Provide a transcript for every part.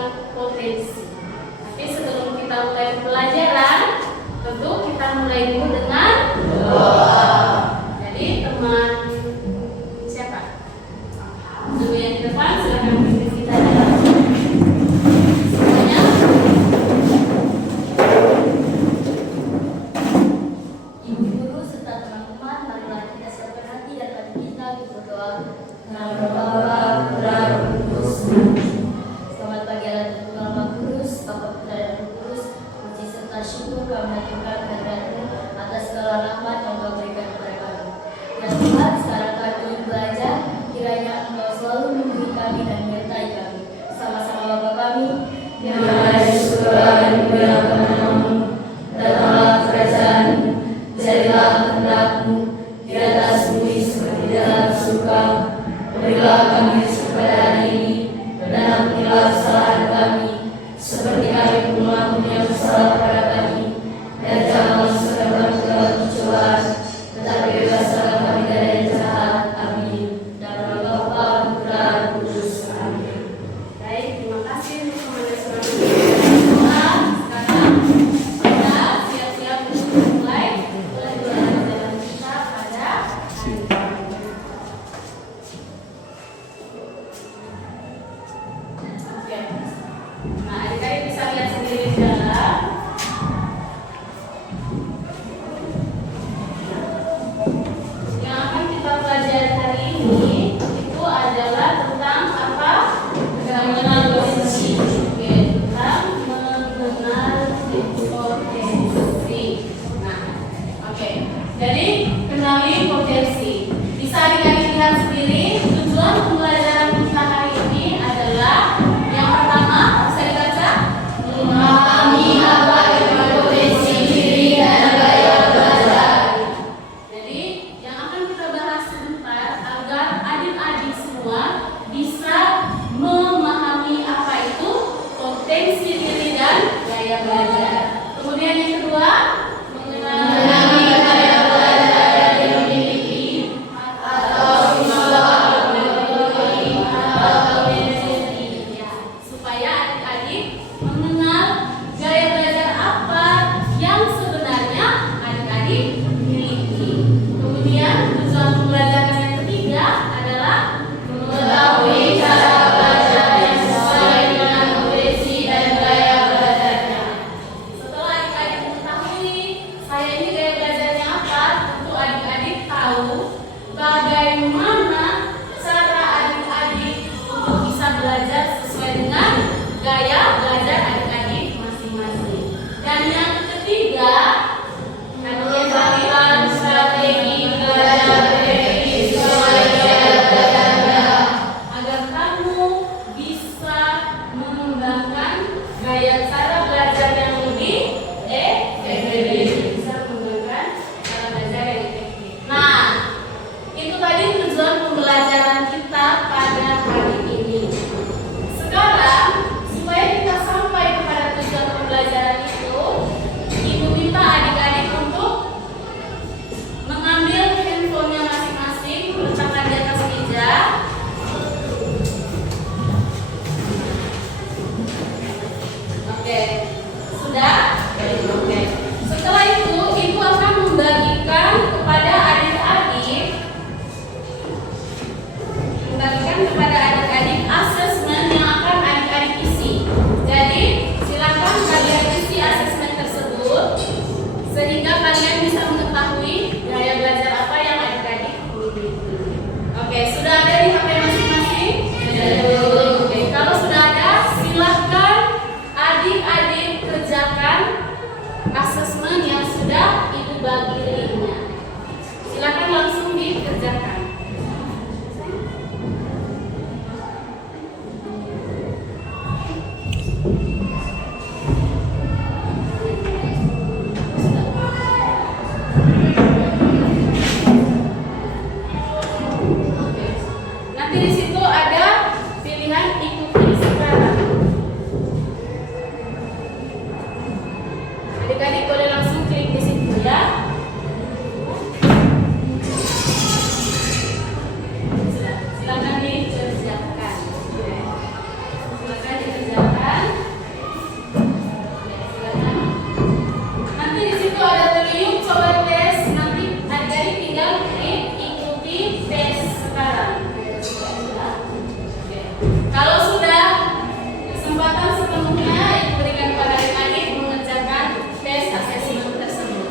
tentang potensi. Tapi sebelum kita mulai pelajaran, tentu kita mulai dulu dengan doa. Jadi teman siapa? Dulu yang di depan silakan berdiri kita dalam semuanya. Ibu guru serta teman-teman, marilah kita siapkan hati dan hati kita berdoa. Nama Bapa, Putra, Roh Kudus. Selamat pagi Allah Tuhan Maha Kudus, Bapa Putra dan Roh Kudus. Puji serta syukur kami haturkan kehadirat-Mu atas segala rahmat yang Kau berikan kepada kami. Ya Tuhan, sekarang kami belajar, kiranya Engkau selalu memberi kami dan menyertai kami. Sama-sama Bapa kami, yang ada di surga dan dimuliakan nama-Mu, datanglah kerajaan-Mu, jadilah kehendak-Mu di atas bumi seperti di dalam surga. Berilah kami rezeki pada hari ini, dan ampunilah kesalahan kami, seperti kami pun mengampuni yang bersalah kepada kami. Dan jangan masukkan kami ke dalam pencobaan, tetapi bebaskanlah kami dari yang jahat. Amin. Dalam nama Bapa, Putra, dan Roh Kudus. Amin. Baik, terima kasih untuk teman sudah berdoa. Sekarang kita siap-siap untuk mulai pelajaran kita pada hari ini. Oke. Nah, adik-adik bisa lihat sendiri di dalam. Yang akan kita pelajari hari ini itu adalah tentang apa? Mengenal potensi. Oke, tentang mengenal potensi. Nah, oke. Jadi kenali potensi. Bisa adik-adik lihat sendiri. Tujuan pembelajaran kita hari ini adalah yang pertama, bisa dibaca? Memahami apa itu potensi diri dan gaya belajar. Jadi yang akan kita bahas sebentar agar adik-adik semua bisa memahami apa itu potensi diri dan gaya belajar. Kemudian yang kedua, Mengenali gaya belajar yang dimiliki atau siswa memiliki atau dimiliki. ya, supaya adik-adik mengenal gaya belajar apa yang sebenarnya adik-adik miliki. Kemudian tujuan pembelajaran yang ketiga adalah Mengetahui cara belajar yang sesuai dengan potensi dan gaya belajarnya. setelah adik-adik mengetahui saya ini gaya belajarnya apa, tentu adik-adik tahu bagaimana cara adik-adik untuk bisa belajar sesuai dengan gaya belajar adik-adik masing-masing. Dan yang ketiga, Menetapkan strategi belajar efektif sesuai gaya belajarnya. agar kamu bisa mengembangkan gaya cara belajar yang lebih efektif. Bisa mengembangkan cara belajar yang efektif. Nah, itu tadi tujuan pembelajaran kita pada hari ini. Sekarang, supaya kita sampai kepada tujuan pembelajaran itu, Ibu minta adik-adik untuk mengambil handphonenya masing-masing, letakkan di atas meja. Oke, sudah? Oke. Setelah itu, Ibu akan membagikan kepada adik-adik asesmen yang akan adik-adik isi. Jadi, silakan kalian isi asesmen tersebut sehingga kalian bisa mengetahui gaya belajar apa yang adik-adik miliki. Oke, sudah ada di HP masing-masing? Oke, kalau sudah ada, silakan adik-adik kerjakan asesmen yang sudah Ibu bagi linknya. Silakan langsung dikerjakan. Nanti di situ ada pilihan ikuti sekarang. Adik-adik boleh langsung klik di situ ya. Silakan dikerjakan. Silakan dikerjakan. sepenuhnya Ibu berikan kepada adik-adik mengerjakan tes asesmen tersebut.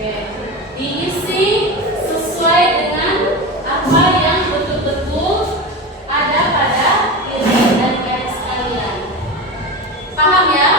Oke, diisi sesuai dengan apa yang betul-betul ada pada diri adik-adik sekalian. Paham ya?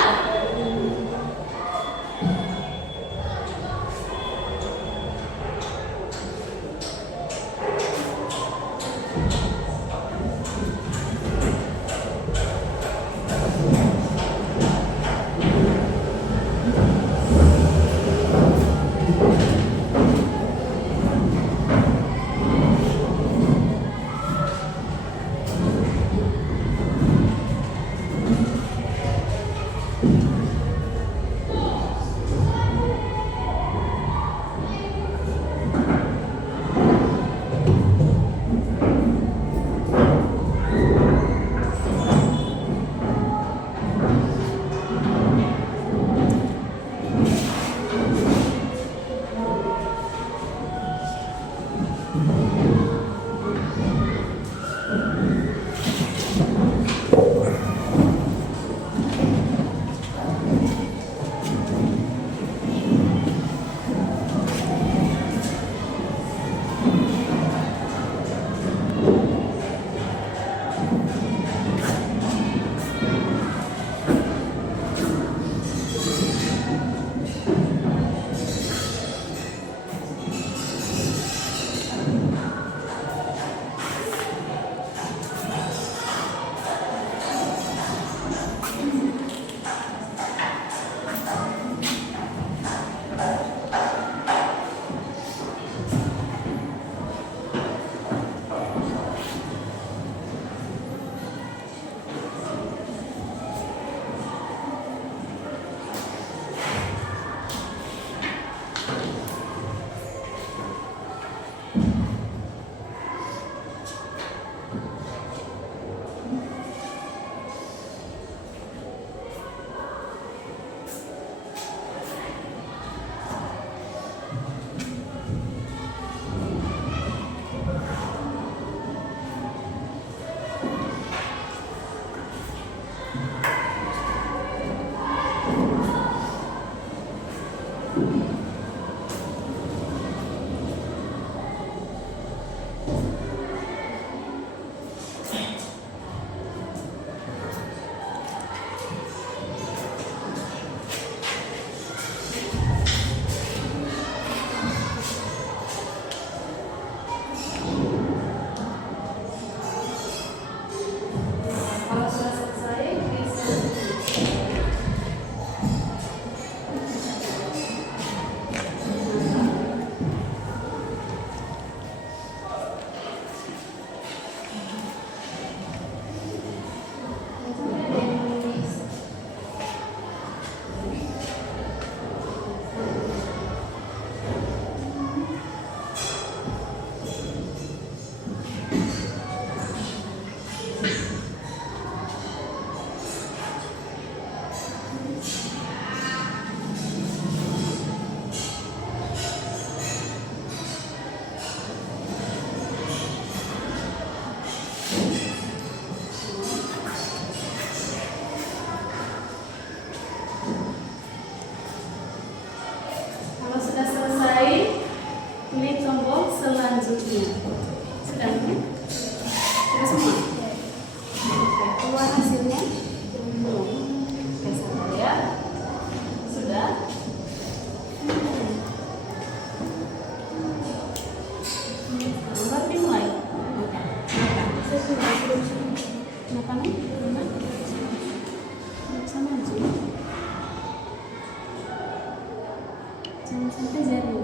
sampai jadi.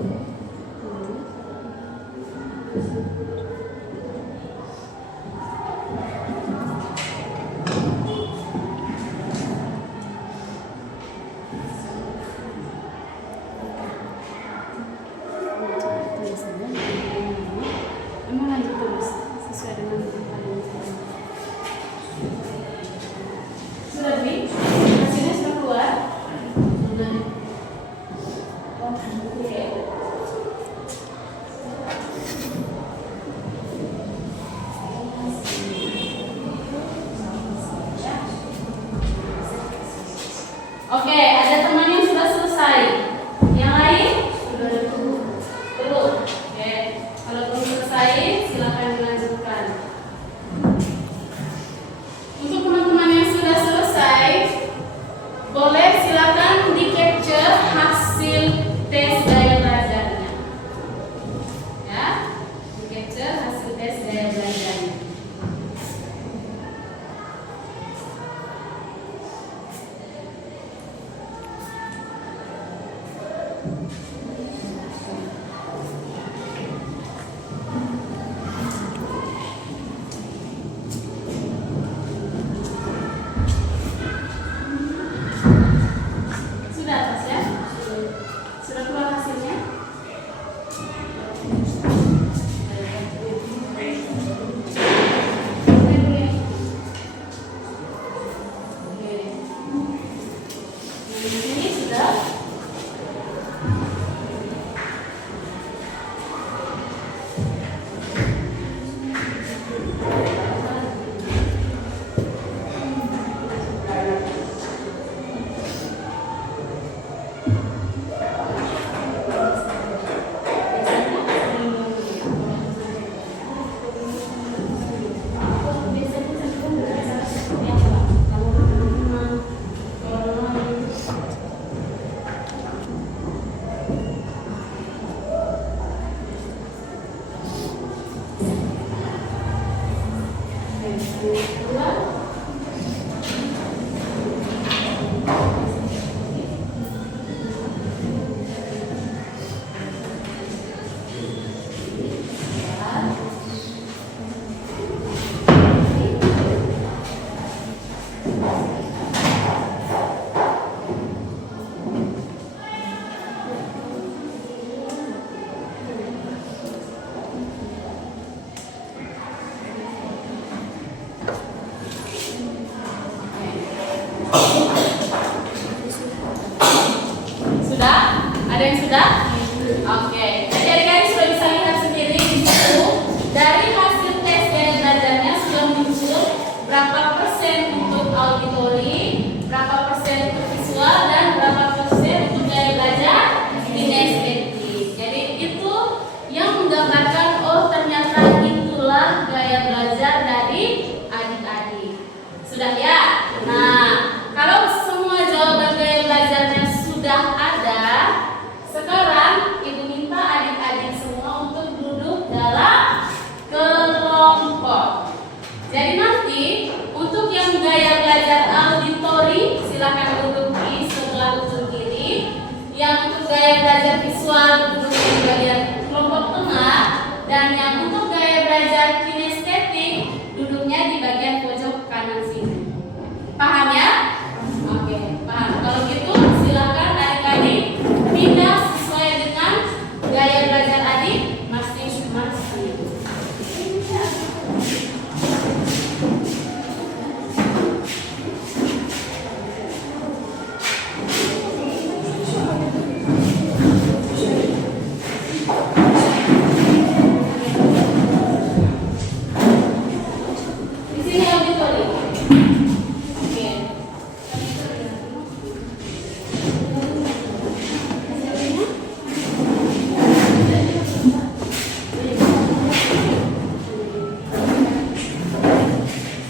Emang lanjut terus sesuai dengan kalian. Sudah Bi? Hasilnya sudah keluar? Sudah. Oke. Oke, ada teman yang sudah selesai. Yang lain? Belum. Oke. Kalau belum selesai, silakan dilanjutkan. Untuk teman-teman yang sudah selesai, boleh silakan di-capture hasil tes gaya belajarnya. Ya, di-capture hasil tes gaya belajarnya. Sudah atas ya? Sudah keluar hasilnya? Oke. Di sini sudah. Sudah? Ada yang sudah? Oke. Jadi adik-adik sudah bisa lihat sendiri di situ. Dari hasil tes gaya belajarnya sudah muncul berapa persen untuk auditori, berapa persen untuk visual, dan berapa persen untuk gaya belajar kinestetik. Jadi itu yang menggambarkan, oh ternyata itulah gaya belajar dari adik-adik. Sudah ya? Nah, kalau semua jawaban gaya belajarnya sudah ada, sekarang Ibu minta adik-adik semua untuk duduk dalam kelompok. Jadi nanti untuk yang gaya belajar auditori silakan duduk di sebelah ujung kiri. Yang untuk gaya belajar visual duduk di bagian kelompok tengah, dan yang untuk gaya belajar kinestetik duduknya di bagian pojok kanan sini. Paham ya? Oke, paham. Kalau gitu silakan adik-adik pindah sesuai dengan gaya belajar adik masing-masing. Di sini auditori. Oke.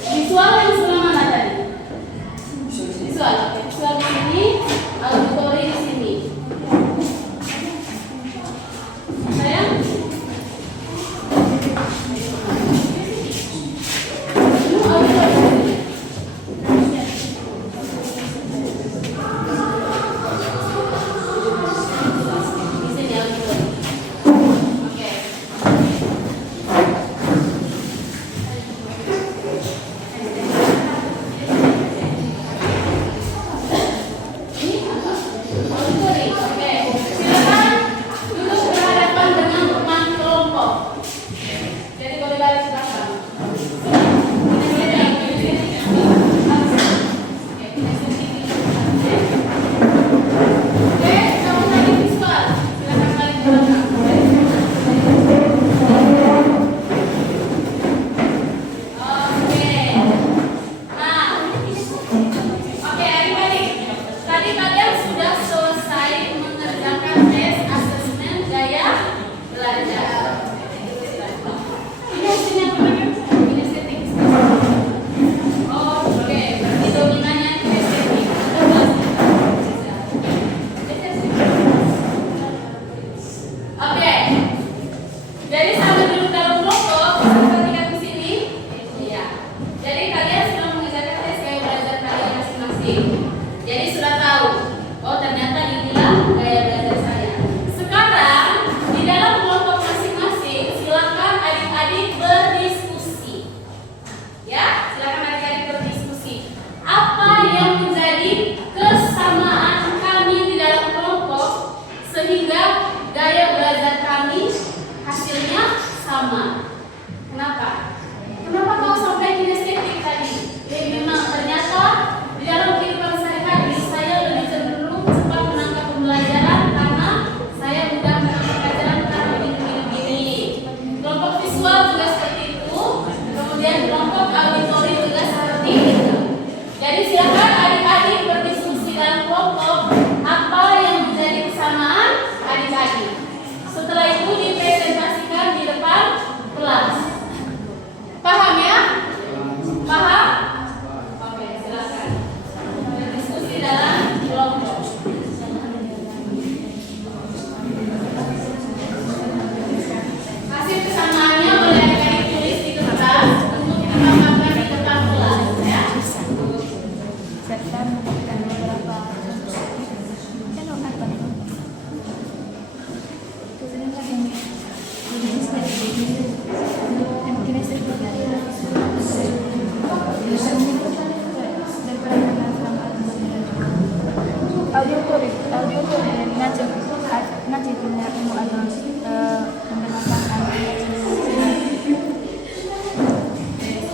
Visual yang sebelah mana tadi? Visual. Oke. Visual di sini, auditori di sini. Sayang? Ini auditori. Jadi sudah tahu, oh ternyata inilah gaya belajar saya. Sekarang di dalam kelompok masing-masing silakan adik-adik berdiskusi. Ya, silakan adik-adik berdiskusi. Apa yang menjadi kesamaan kami di dalam kelompok sehingga gaya belajar kami hasilnya sama? Kenapa? Kenapa kau sampai kinestetik tadi? Memang ternyata di dalam kehidupan sehari-hari saya lebih cenderung cepat menangkap pembelajaran karena saya mudah menangkap pelajaran karena begini-begini. Kelompok visual juga seperti itu. Kemudian kelompok auditori juga seperti itu. Jadi silakan adik-adik berdiskusi dalam kelompok apa yang menjadi kesamaan adik-adik. Setelah itu dipresentasikan di depan kelas. Paham ya? Paham? Oke, silakan. Berdiskusi dalam kelompok. Hasil kesamaannya boleh adik-adik tulis di kertas untuk ditambahkan di depan kelas ya. Serta memberikan beberapa audio tuh ngaji punya ilmu atau menggunakan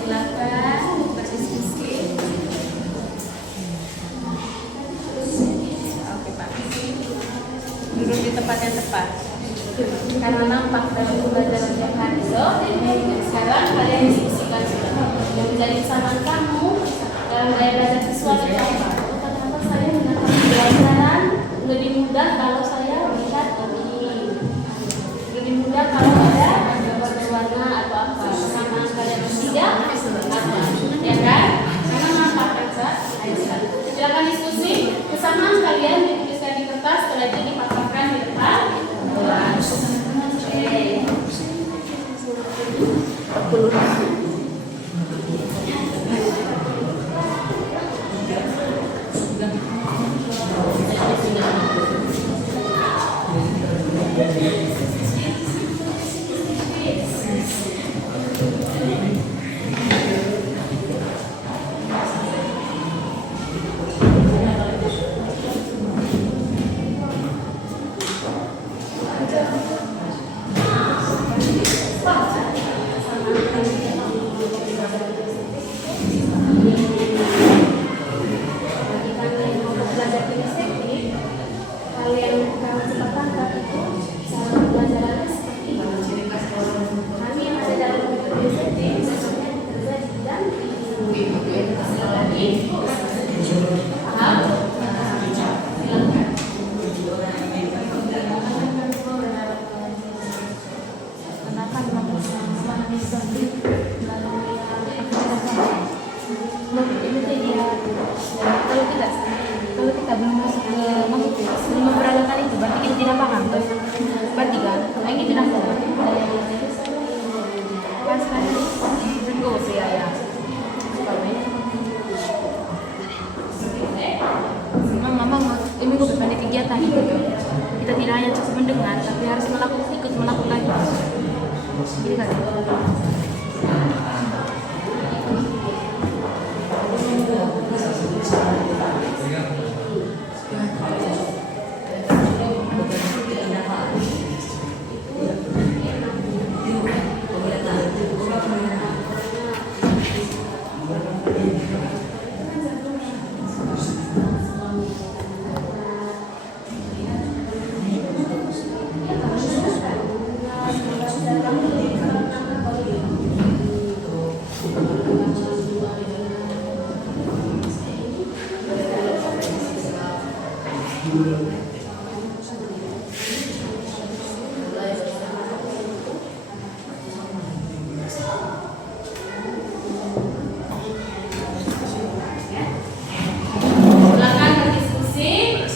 Silakan berdiskusi. Oke Pak. Duduk di tempat yang tepat. Karena nampak dari pembelajaran setiap hari sekarang kalian diskusikan yang menjadi kesamaan kamu dalam gaya belajar visual itu apa? Ternyata saya menangkap pembelajaran lebih mudah kalau saya melihat ini. Lebih mudah kalau ada gambar berwarna atau apa. Kesamaan kalian bertiga apa? Ya kan? Karena nampak kan Kak? Ayo silakan diskusi. Kesamaan kalian dituliskan di kertas, setelah itu dipaparkan di depan kelas. Kalau kita belum masuk ke memperagakan itu, berarti kita tidak paham. Berarti kan, ini tidak paham. Pas kan, tunggu saya ya. Mama, ini gue berpandai kegiatan itu. Kita tidak hanya cukup mendengar, tapi harus ikut melakukan. Jadi kan. Silakan berdiskusi.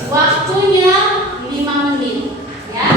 Waktunya 5 menit, ya.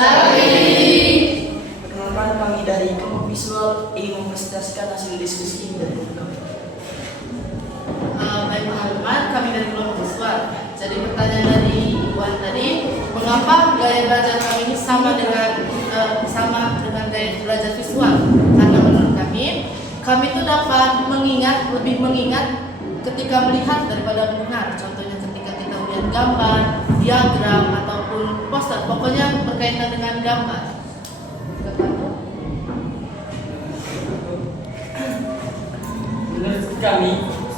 Perkenalkan, kami dari kelompok visual ingin mempresentasikan hasil diskusi ini dari kami. Baik teman-teman, kami dari kelompok visual. Jadi pertanyaan dari Iwan tadi, mengapa gaya belajar kami ini sama dengan gaya belajar visual? Karena menurut kami itu dapat lebih mengingat ketika melihat daripada mendengar. Contohnya ketika kita melihat gambar, diagram ataupun poster, pokoknya berkaitan dengan gambar. Menurut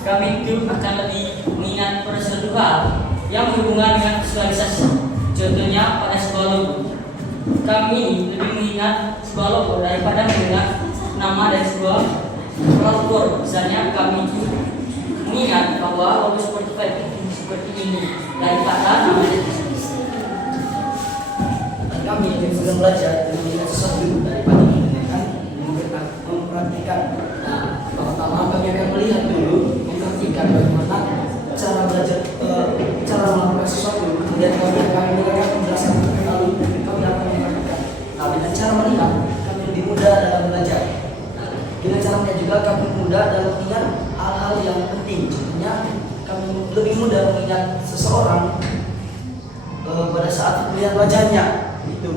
kami itu akan lebih mengingat prosedural yang berhubungan dengan visualisasi. Contohnya pada sebuah logo. Kami lebih mengingat sebuah logo daripada mengingat nama dari sebuah platform. Misalnya kami itu mengingat bahwa logo seperti ini daripada namanya. Kami lebih mudah belajar dan mengingat sesuatu daripada mendengarkan dan mempraktikkan. Nah, pertama kami akan melihat dulu, memperhatikan bagaimana cara belajar, cara melakukan sesuatu. Kemudian kami akan mendengarkan penjelasan, lalu kami akan mempraktikkan. Nah, dengan cara melihat, kami lebih mudah dalam belajar. Dengan cara melihat juga kami mudah dalam mengingat hal-hal yang penting. Contohnya, kami lebih mudah mengingat seseorang pada saat melihat wajahnya, itu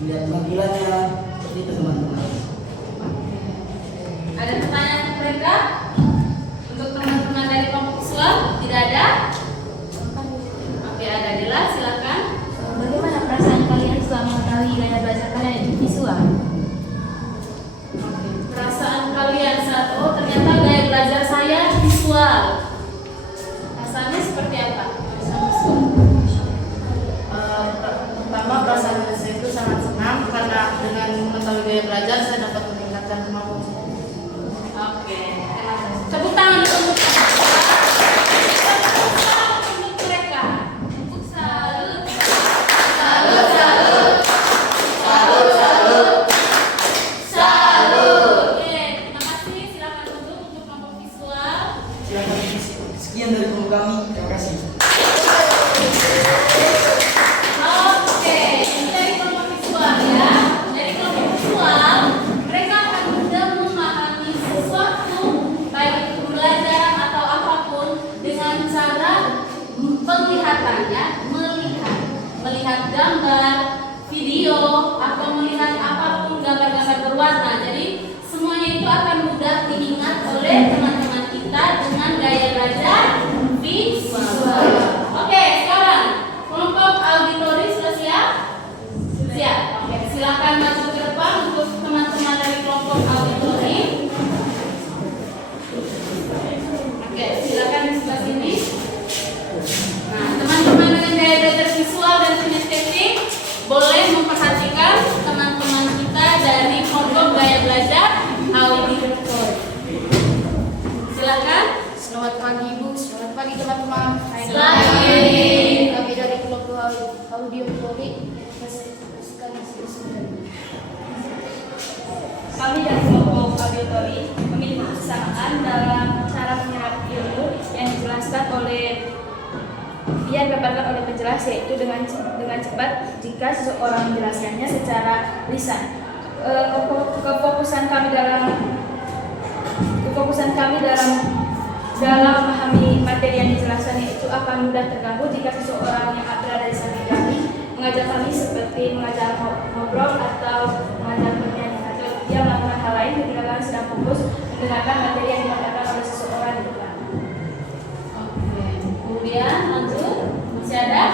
melihat penampilannya, seperti itu teman-teman. Ada pertanyaan untuk mereka? Untuk teman-teman dari kelompok visual? Tidak ada? Oke, ada. Dila, silakan. Bagaimana perasaan kalian setelah mengetahui gaya belajar kalian itu visual? Perasaan kalian saat ternyata gaya belajar saya visual. Rasanya seperti apa? Pertama, perasaan saya itu sangat senang karena dengan mengetahui gaya belajar saya dapat meningkatkan kemampuan. Oke. Tepuk tangan untuk mereka. Untuk salut. Oke, terima kasih. Silakan duduk untuk kelompok visual. Silakan. Sekian dari kelompok kami. Terima kasih. Oke, ini dari kelompok visual ya. Dari kelompok visual, mereka akan mudah memahami sesuatu, baik itu belajar atau apapun, dengan cara penglihatannya, melihat gambar, video, atau melihat apapun gambar-gambar berwarna. Jadi semuanya itu akan mudah diingat oleh teman-teman kita dengan gaya belajar visual. Oke, sekarang kelompok auditori sudah siap? Siap. Oke, silakan maju ke depan untuk teman-teman dari kelompok auditori. Oke, silakan di sebelah sini. Nah, teman-teman dengan gaya belajar visual dan kinestetik boleh memperhatikan teman-teman kita dari kelompok gaya belajar auditori. Silakan. Selamat pagi Ibu, selamat pagi teman-teman. Selamat pagi. Kami dari kelompok auditori. Kami dari kelompok auditori memiliki kesamaan dalam cara menyerap ilmu yang dijelaskan yang didapatkan oleh penjelas, yaitu dengan cepat jika seseorang menjelaskannya secara lisan. Kefokusan kami dalam memahami materi yang dijelaskan itu akan mudah terganggu jika seseorang yang berada di samping kami mengajar kami seperti mengajar ngobrol atau mengajar bernyanyi atau dia melakukan hal lain ketika kami sedang fokus mendengarkan materi yang disampaikan oleh seseorang di depan. Oke, kemudian lanjut. Masih ada?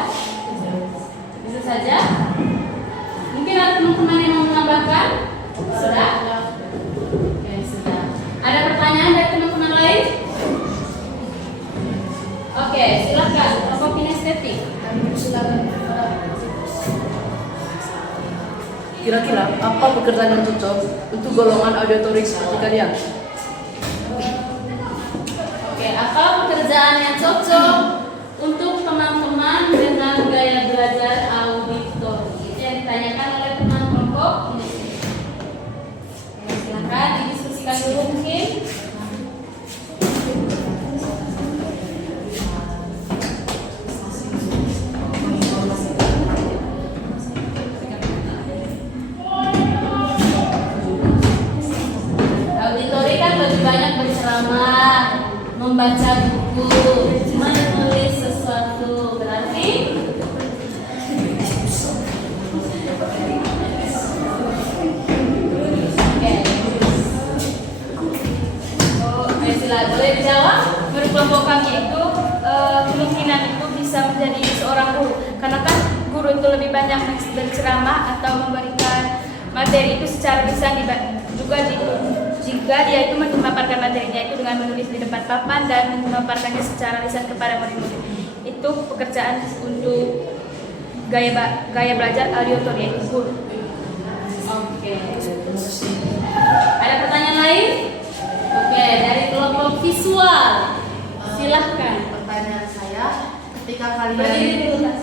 Bisa saja. Mungkin ada teman-teman yang mau menambahkan? Sudah? Oke, sudah. Ada pertanyaan dari teman-teman lain? Oke, silakan. Kelompok kinestetik. Kira-kira apa pekerjaan yang cocok untuk golongan auditori seperti kalian? Oke, apa pekerjaan yang cocok untuk teman-teman dengan gaya belajar auditori? Itu yang ditanyakan oleh teman kelompok kinestetik. Oke, silakan didiskusikan dulu mungkin. bersama, membaca buku, menulis sesuatu. Berarti boleh dijawab? Menurut kelompok kami itu kemungkinan itu bisa menjadi seorang guru, karena kan guru itu lebih banyak berceramah atau memberikan materi itu secara lisan juga jika dia itu memaparkan materinya itu dengan menulis di depan papan dan memaparkannya secara lisan kepada murid-murid. Itu pekerjaan untuk gaya belajar auditor yaitu guru. oke. Ada pertanyaan lain? Oke, dari kelompok visual. Silahkan. Pertanyaan saya, ketika kalian Berdiri dulu, Kak.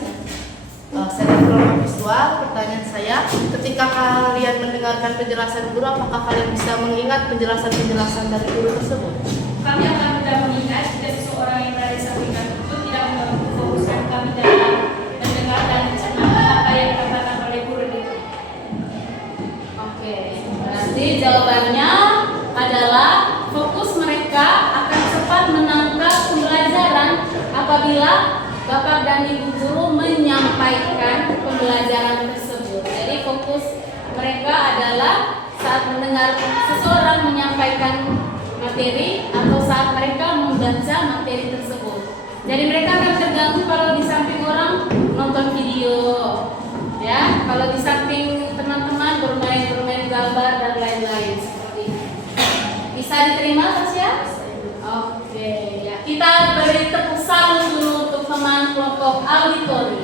saya dari kelompok visual, pertanyaan saya, ketika kalian mendengarkan penjelasan guru, apakah kalian bisa mengingat penjelasan-penjelasan dari guru tersebut? Kami akan mudah mengingat jika seseorang yang berada di samping kami itu tidak memfokuskan kami dalam mendengar dan mencermati apa yang dikatakan oleh guru itu. Oke, berarti jawabannya adalah fokus mereka akan cepat menangkap pembelajaran apabila Bapak dan Ibu guru menyampaikan pembelajaran tersebut. Jadi fokus mereka adalah saat mendengar seseorang menyampaikan materi atau saat mereka membaca materi tersebut. Jadi mereka akan terganggu kalau di samping orang nonton video, ya, kalau di samping teman-teman bermain gambar dan lain-lain seperti itu. Bisa diterima, Tasya? Oke, ya. Kita beri tepuk tangan dulu untuk teman kelompok auditori.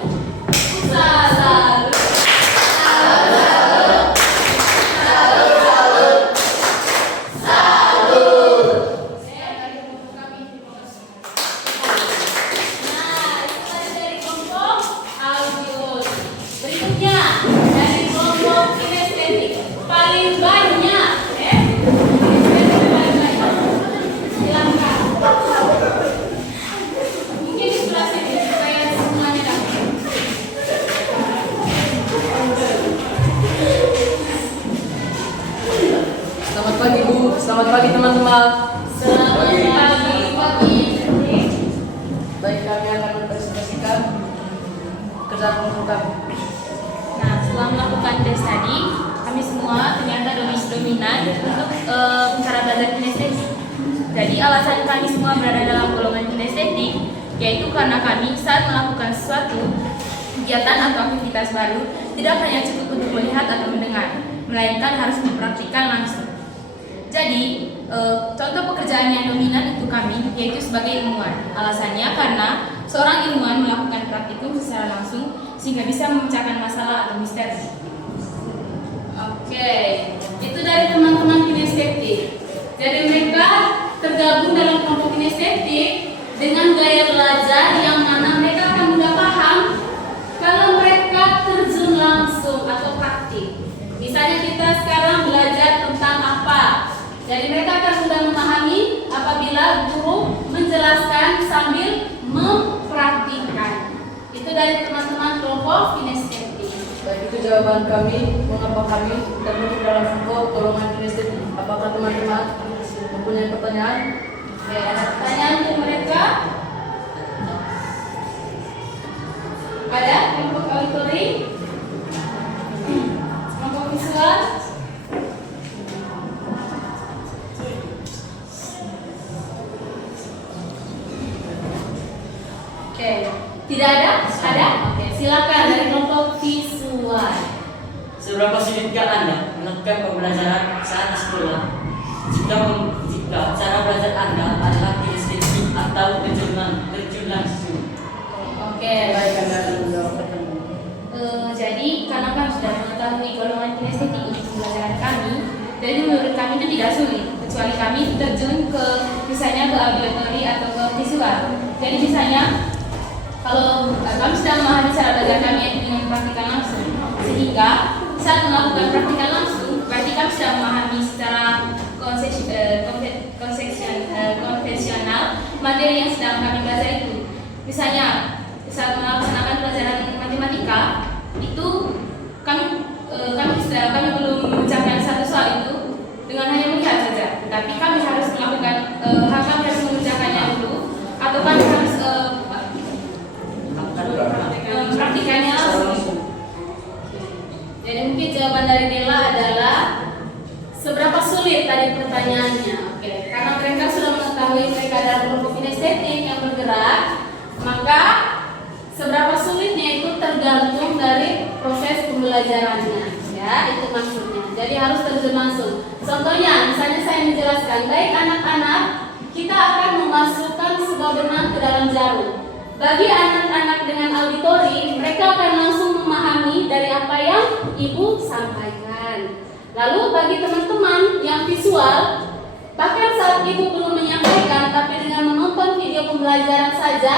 Salam. Selamat pagi Bu, selamat pagi teman-teman. Selamat pagi. Baik, kami akan mempresentasikan kerja kelompok kami. Nah, setelah melakukan tes tadi, kami semua ternyata dominan untuk cara belajar kinestetik. Jadi alasan kami semua berada dalam golongan kinestetik yaitu karena kami saat melakukan sesuatu kegiatan atau aktivitas baru tidak hanya cukup untuk melihat atau mendengar, melainkan harus mempraktikkan langsung. Jadi, contoh pekerjaan yang dominan untuk kami yaitu sebagai ilmuwan. Alasannya karena seorang ilmuwan melakukan praktikum secara langsung sehingga bisa memecahkan masalah atau misteri. Oke, itu dari teman-teman kinestetik. Jadi mereka tergabung dalam kelompok kinestetik dengan gaya belajar yang mana mereka akan mudah paham kalau mereka terjun langsung atau praktik. Misalnya kita sekarang belajar tentang apa, jadi mereka akan mudah memahami apabila guru menjelaskan sambil mempraktikkan. Itu dari teman-teman kelompok kinestetik. Baik, itu jawaban kami mengapa kami termasuk dalam kelompok golongan kinestetik. Apakah teman-teman mempunyai pertanyaan? Oke, ada pertanyaan untuk mereka? Ada kelompok auditori? Kelompok visual? Oke, tidak ada? Ada? Oke, silakan dari kelompok visual. Seberapa sulitkah Anda menerapkan pembelajaran saat di sekolah? Jika cara belajar Anda adalah kinestetik atau terjun langsung. Oke, Baik, Anda akan menjawab pertanyaan. Jadi karena kami sudah mengetahui golongan kinestetik untuk pembelajaran kami, jadi menurut kami itu tidak sulit, kecuali kami terjun ke misalnya ke auditori atau ke visual. Jadi misalnya kalau kami sudah memahami cara belajar kami yaitu dengan praktikan langsung, sehingga saat melakukan praktikan langsung, berarti kami sudah memahami secara konvensional materi yang sedang kami belajar itu. Misalnya saat melaksanakan pelajaran matematika itu kami belum mengucapkan satu soal itu dengan hanya melihat saja, tapi kami harus melakukan dengan Kakak harus mengerjakannya dulu atau kan harus praktikannya langsung? Jadi mungkin jawaban dari Dela adalah seberapa sulit tadi pertanyaannya. Oke, karena mereka sudah mengetahui mereka adalah kelompok kinestetik yang bergerak, maka seberapa sulitnya itu tergantung dari proses pembelajarannya, ya, itu maksudnya. Jadi harus terjun langsung. Contohnya, misalnya saya menjelaskan, baik anak-anak, kita akan memasukkan sebuah benang ke dalam jarum. Bagi anak-anak dengan auditori, mereka akan langsung memahami dari apa yang ibu sampaikan. Lalu bagi teman-teman yang visual, bahkan saat ibu belum menyampaikan, tapi dengan menonton video pembelajaran saja,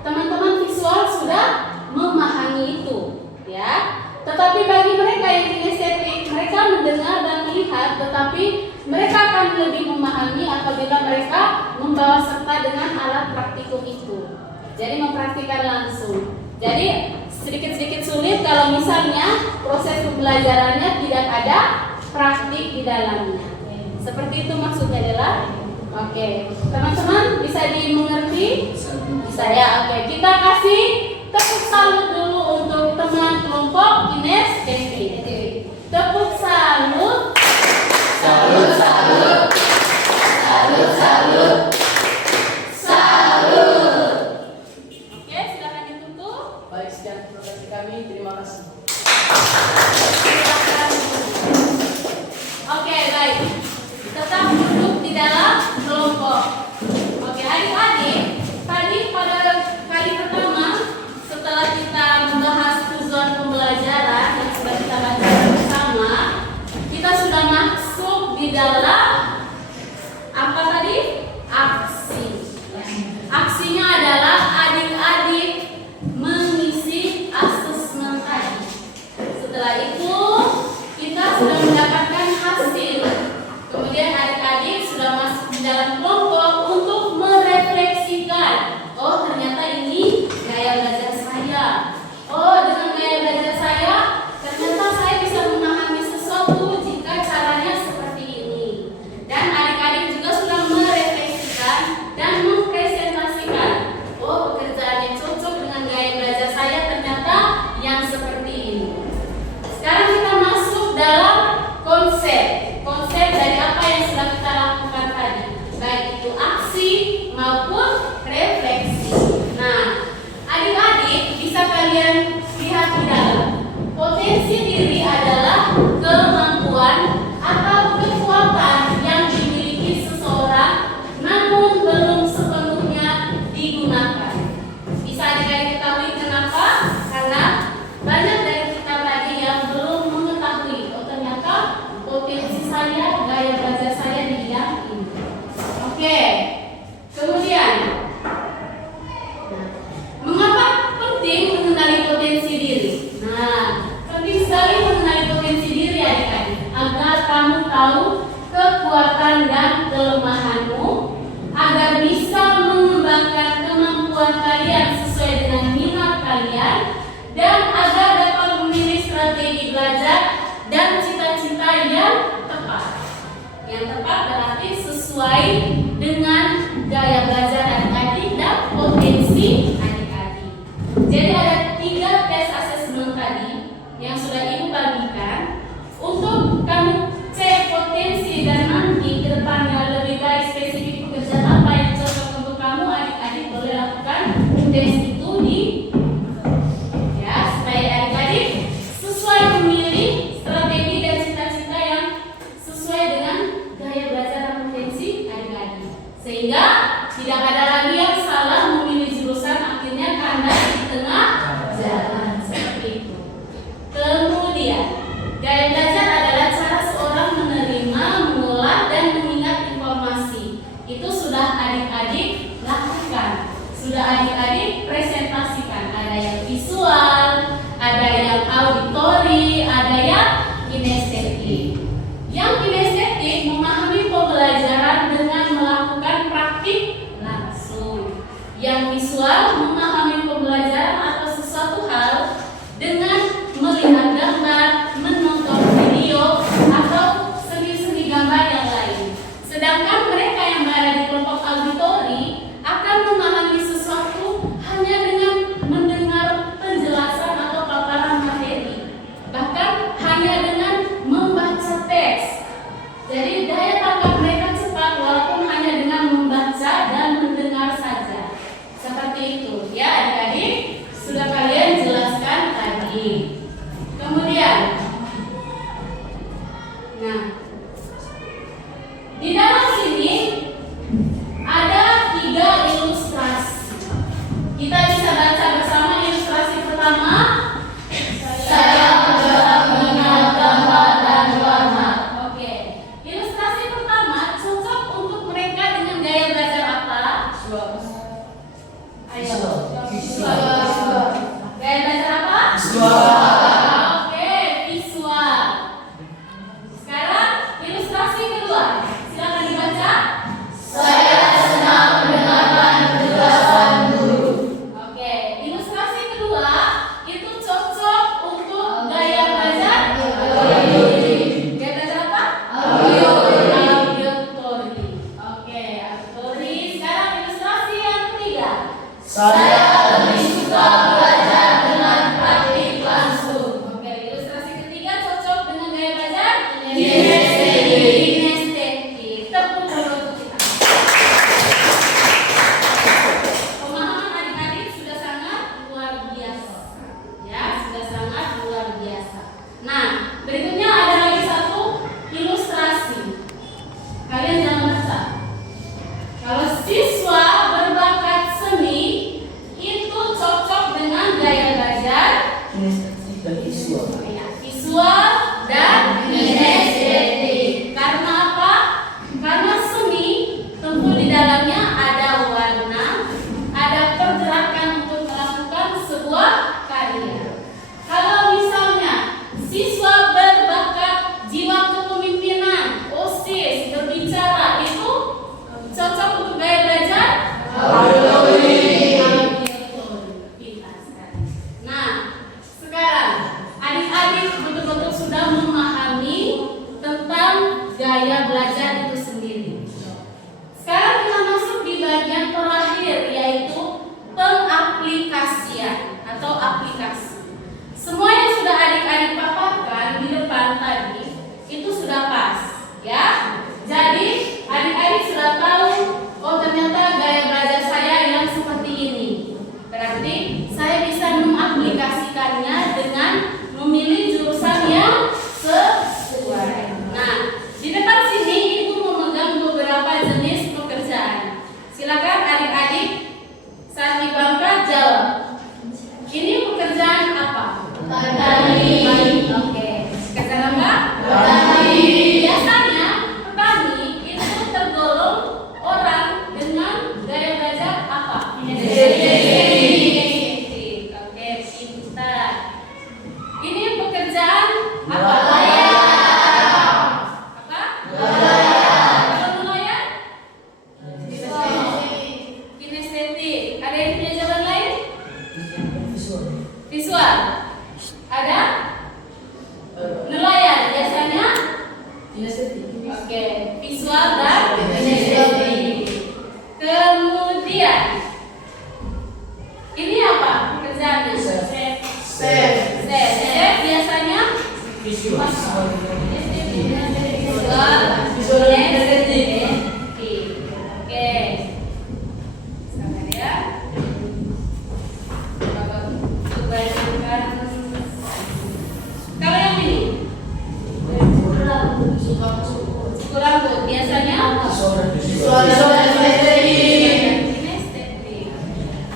teman-teman visual sudah memahami itu, ya. Tetapi bagi mereka yang kinestetik, mereka mendengar dan melihat, tetapi mereka akan lebih memahami apabila mereka membawa serta dengan alat praktikum itu. Jadi mempraktikkan langsung. Jadi sedikit-sedikit sulit kalau misalnya proses pembelajarannya tidak ada praktik di dalamnya. Seperti itu maksudnya adalah. Oke, teman-teman bisa dimengerti? Bisa ya. Oke, kita kasih tepuk salut dulu untuk teman kelompok kinestetik. Tepuk salut. Salut, salut. Salut, salut. Salut. Oke, silakan ditutup. Baik, sekian presentasi kami. Terima kasih. Oke, baik. Tetap duduk di dalam kelompok. Oke, adik-adik, tadi pada kali pertama setelah kita membahas tujuan pembelajaran yang sudah kita baca bersama, kita sudah masuk di dalam apa tadi? Aksi. Aksinya adalah adik-adik mengisi asesmen tadi. Setelah itu kita sudah mendapatkan hasil. Kemudian adik-adik sudah masuk di dalam kelompok untuk merefleksikan. Oh, ternyata ini gaya belajar saya. Oh, dengan gaya belajar saya, ternyata saya bisa memahami sesuatu jika caranya seperti ini. Dan adik-adik juga sudah merefleksikan dan mempresentasikan. Oh, pekerjaan yang cocok dengan gaya belajar saya ternyata yang seperti ini. Sekarang kita masuk dalam konsep dari apa yang sudah kita lakukan tadi, baik itu aksi maupun refleksi. Nah, adik-adik bisa kalian lihat di dalam potensi diri adalah kemampuan atau kekuatan yang dimiliki seseorang namun belum sepenuhnya digunakan. Bisa adik-adik ketahui kenapa? Karena banyak dari kita tadi yang belum mengetahui, oh ternyata potensi saya, gaya belajar saya di bidang ini. Oke, kemudian, mengapa penting mengenali potensi diri? Nah, penting sekali mengenali potensi diri adik-adik, agar kamu tahu kekuatan dan kelemahanmu, agar bisa mengembangkan kemampuan kalian sesuai dengan minat kalian, dan agar dapat memilih strategi belajar dan cita-cita yang tepat. Yang tepat berarti sesuai dengan gaya belajar adik-adik dan potensi adik-adik. Jadi ada 3 tes asesmen tadi yang sudah ibu bagikan untuk kamu cek potensi dan nanti ke depannya lebih baik spesifik pekerjaan apa yang cocok untuk kamu, adik-adik boleh lakukan tes itu di supaya adik-adik sesuai memilih strategi dan cita-cita yang sesuai dengan gaya belajar dan potensi adik-adik, sehingga tidak ada Nah, di dalam sini ada 3 ilustrasi. Kita bisa baca bersama ilustrasi pertama. Saya mengenal gambar dan warna. Oke. Ilustrasi pertama cocok untuk mereka dengan gaya belajar apa? Ayo. Visual. Gaya belajar apa? Oke, visual. Sekarang ilustrasi kedua. Silakan dibaca. Saya senang mendengarkan penjelasan guru. Oke, ilustrasi kedua itu cocok untuk gaya belajar. Gaya belajar apa? Auditory. Oke, auditory. Sekarang ilustrasi yang ketiga. Saya lebih suka belajar dengan praktik langsung. Oke, ilustrasi ketiga cocok dengan gaya belajar Kinestetik. Kinestetik. Tepuk tangan untuk kita. Pemahaman adik-adik sudah sangat luar biasa. Ya, sudah sangat luar biasa. Nah, berikutnya ada lagi satu ilustrasi. Kalian jangan merasa. Kalau siswa berbakat seni itu cocok dengan gaya belajar Kinestetik dan visual. visual dan kinestetik. Karena apa? Karena seni tentu di dalamnya ada warna, ada pergerakan untuk melakukan sebuah karya. Kalau misalnya siswa berbakat jiwa kepemimpinan, OSIS, berbicara, itu cocok untuk gaya belajar auditory. Pintar sekali. Nah, sekarang adik-adik betul-betul sudah memahami tentang gaya belajar itu sendiri. Sekarang kita masuk di bagian terakhir, yaitu pengaplikasian atau aplikasi. Semua yang sudah adik-adik paparkan di depan tadi itu sudah pas, ya. Jadi adik-adik sudah tahu, oh ternyata gaya belajar saya yang seperti ini. Berarti saya bisa mengaplikasikannya dengan memilih jurusan yang sesuai. Nah, di depan sini ibu memegang beberapa jenis pekerjaan. Silakan adik-adik saat diangkat jawab. Ini pekerjaan apa? Petani. Oke. Pekerjaan apa? Petani. Biasanya petani itu tergolong orang dengan gaya belajar apa? Kinestetik. Oke, pintar. Ini pekerjaan apa? Apa? Kalau nelayan? Kinestetik. Ada yang punya jawaban lain? Visual. Visual. Ada? Nelayan biasanya? Kinestetik. Oke, visual dan kinestetik. Kemudian ini apa pekerjaannya? Chef. Chef biasanya Visual. visual kinestetik. Oke. Sama ya. Kalau yang ini cukur rambut biasanya Visual dan visual. kinestetik.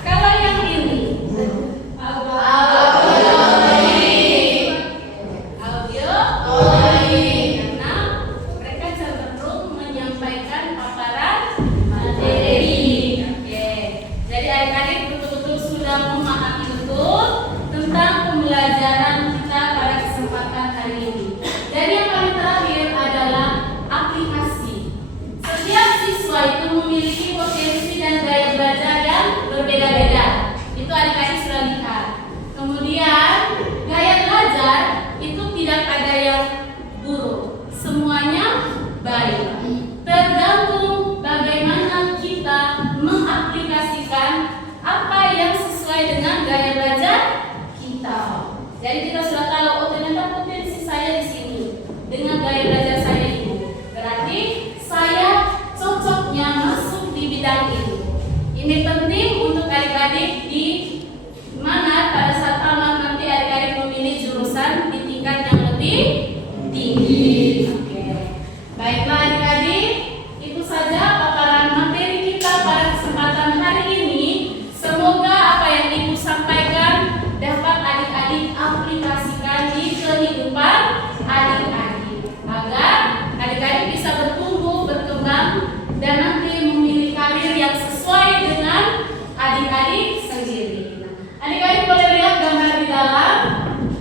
Kalau yang ini audio karena mereka cenderung menyampaikan paparan materi. Oke. Jadi adik-adik betul-betul sudah memahami betul tentang pembelajaran kita pada kesempatan hari ini. Jadi yang paling terakhir adalah aplikasi. Setiap siswa itu Baiklah adik-adik, itu saja paparan materi kita pada kesempatan hari ini. Semoga apa yang Ibu sampaikan dapat adik-adik aplikasikan di kehidupan adik-adik, agar adik-adik bisa bertumbuh, berkembang, dan nanti memilih karir yang sesuai dengan adik-adik sendiri. Nah, adik-adik boleh lihat gambar di dalam.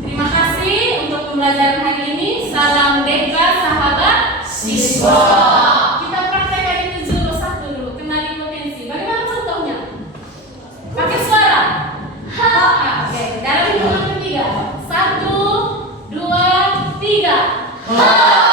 Terima kasih untuk pembelajaran hari ini. Salam Deka, sahabat siswa. Kita praktekkan itu dulu dulu. Kenali potensi. Bagaimana contohnya? Pakai suara. Ha. Oke. Dalam hitungan ketiga. 1, 2, 3. Ha.